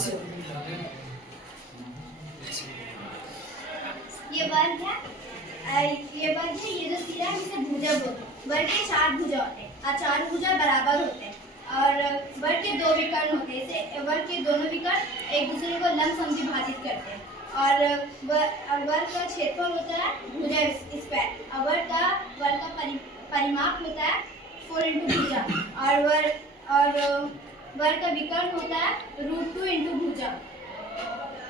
ये वर्ग है, ये जो सिरा है इसे भुजा बोलते हैं। वर्ग के 4 भुजा होते हैं और 4 भुजा बराबर होते हैं और वर्ग के 2 विकर्ण होते हैं। इसे वर्ग के दोनों विकर्ण एक दूसरे को लंब समद्विभाजित करते हैं और वर्ग का क्षेत्रफल होता है भुजा स्क्वायर और वर्ग का परिमाप होता है 4 इंटू भुजा और वर्ग का विकर्ण होता है √2 इंटू भुजा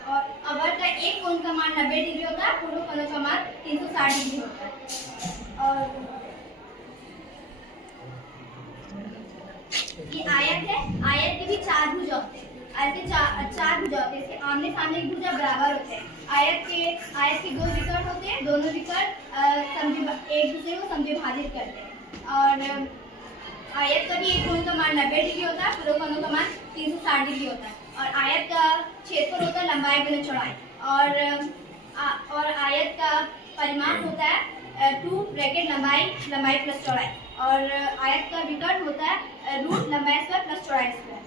और वर्ग का एक कोण का मान 90 डिग्री होता है, पूर्ण कोणों का मान 360 डिग्री होता है। और ये आयत है, आयत के भी 4 भुजा होते हैं। आयत के 4 भुजा होते हैं, इसके आमने सामने की भुजा बराबर होते हैं। आयत के 2 विकर्ण होते हैं, दोनों विकर्ण एक दूसरे को समद्विभाजित करते हैं और आयत का भी एक कोण का मान 90 डिग्री होता है, पूर्ण कोणों का मान 360 डिग्री होता है और आयत का क्षेत्रफल होता है लंबाई गुना चौड़ाई और आयत का परिमाप होता है 2 ब्रैकेट लंबाई प्लस चौड़ाई और आयत का विकर्ण होता है रूट लंबाई स्क्वायर प्लस चौड़ाई स्क्वायर।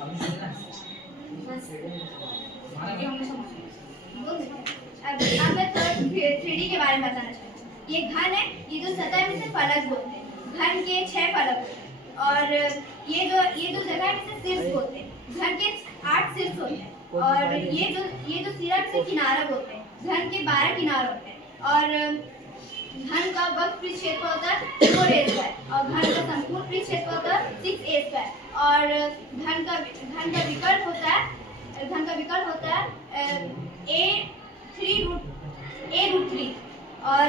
अब मैं 3D के बारे में बताना चाहती हूँ। ये घन है, ये जो सतह है इसे फलक बोलते हैं। घन के 6 फलक होते हैं और ये जो जगह है इसे शीर्ष बोलते हैं। घन के 8 शीर्ष होते हैं और ये जो सिरा से किनारा बोलते हैं। घन के 12 किनारे होते हैं और घन का वक्र पृष्ठ क्षेत्रफल होता है 4a² और घन का संपूर्ण पृष्ठ क्षेत्रफल होता है 6a² और घन का विकर्ण होता है a√3 और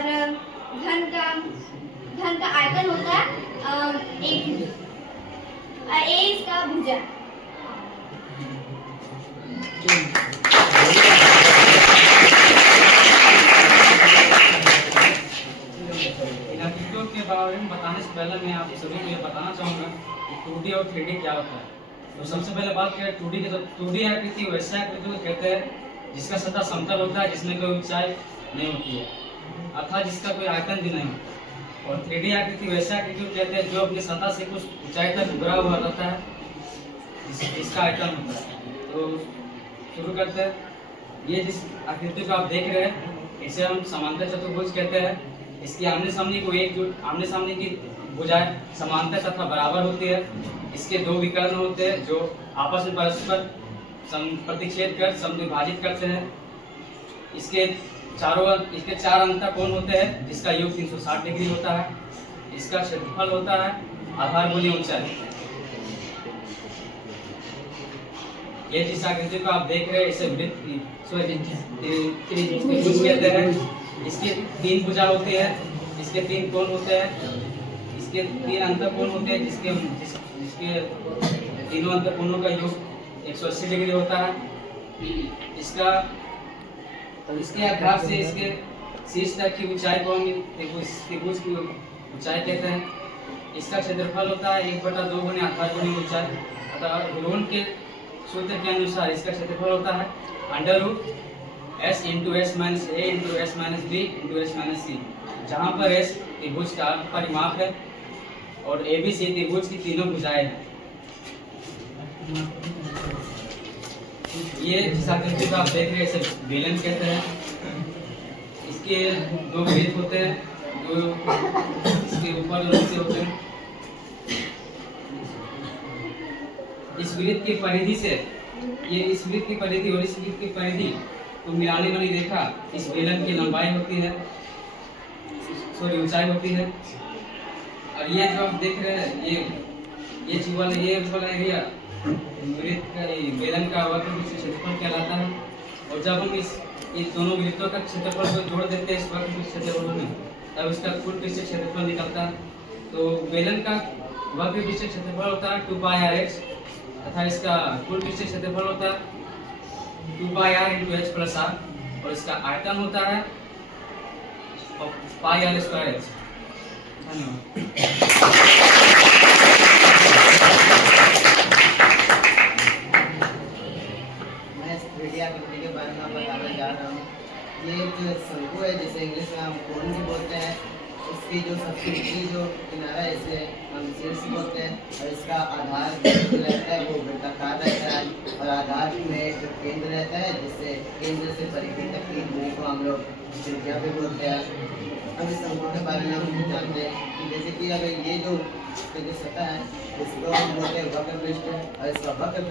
घन का आयतन होता है 1 मीटर। a इसका भुजा। के बारे में बताने से पहले मैं आप सभी को ये बताना चाहूँगा कि 2D और 3D क्या होता है। तो सबसे पहले बात करें 2D की, तो 2D आकृति वैसे आकृति को कहते हैं जिसका सतह समतल होता है, जिसमें कोई ऊंचाई नहीं होती है अर्थात जिसका कोई आयतन भी नहीं होता। और 3D आकृति वैसे आकृति को कहते हैं जो अपनी सतह से कुछ ऊंचाई तक उभरा हुआ रहता है, जिसका आयतन होता है। तो शुरू करते हैं। ये जिस आकृति को आप देख रहे हैं इसे हम समांतर चतुर्भुज कहते हैं। इसकी आमने सामने की भुजाएं समांतर तथा बराबर होती है। इसके 2 विकर्ण होते हैं जो आपस में परस्पर प्रतिच्छेद कर समद्विभाजित करते हैं। इसके 4 अंतःकोण होते हैं जिसका योग 360 डिग्री होता है। इसका क्षेत्रफल होता है आधार गुनी ऊंचाई। ये जिस आकृति को आप देख रहे हैं इसे त्रिभुज कहते हैं। इसके 3 भुजा होती है, इसके 3 कोण होते हैं, इसके 3 अंतःकोण होते हैं जिसके तीनों अंतःकोणों का योग 180 डिग्री होता है। इसके आधार से इसके शीर्ष तक की ऊंचाई को हम त्रिभुज की ऊंचाई कहते हैं। इसका क्षेत्रफल होता है 1/2 गुने आधार गुनी ऊंचाई। अतः गुणन के सूत्र के अनुसार इसका क्षेत्रफल होता है √S × S - A × S - B × S - C, जहाँ पर S त्रिभुज का परिमाप है और ABC त्रिभुज की तीनों भुजाएं हैं। ये जिस आकृति को आप देख रहे हैं इसे बेलन कहते हैं। इसके 2 वृत्त होते हैं जो इसके ऊपर नीचे होते हैं। इस वृत्त की परिधि से इस वृत्त की परिधि और इस वृत्त की परिधि तो मिलाने वाली रेखा इस बेलन की लंबाई होती है, ऊंचाई होती है। और ये जो आप देख रहे हैं ये वाला एरिया वृत्त का बेलन का वक्र क्षेत्रफल कहलाता है। और जब हम इस दोनों वृत्तों का क्षेत्रफल को जोड़ देते हैं इस वक्र के क्षेत्रफल में तब इसका कुल पृष्ठ क्षेत्रफल निकलता है। तो बेलन का वक्र पृष्ठ क्षेत्रफल होता है 2πr(h) तथा इसका कुल पृष्ठ क्षेत्रफल होता है 2πr × h + r और इसका आयतन होता है πr²h। धन्यवाद। मैं 3D आकृति के बारे में बताने जा रहा हूँ। ये जो शंकु है जिसे इंग्लिश में हम कोन भी बोलते हैं, इसकी जो सबसे ऊपरी जो किनारा है इसे हम शीर्ष बोलते हैं और इसका आधार जो रहता है वो वृत्ताकार रहता है और आधार में जो केंद्र रहता है जिससे केंद्र से परिधि तक की दूरी को हम लोग त्रिज्या भी बोलते हैं। अब इस अंकों के बारे में हम जानते हैं कि जैसे कि अगर ये जो सतह है इसको हम बोलते हैं वक्र पृष्ठ और इसका वक्र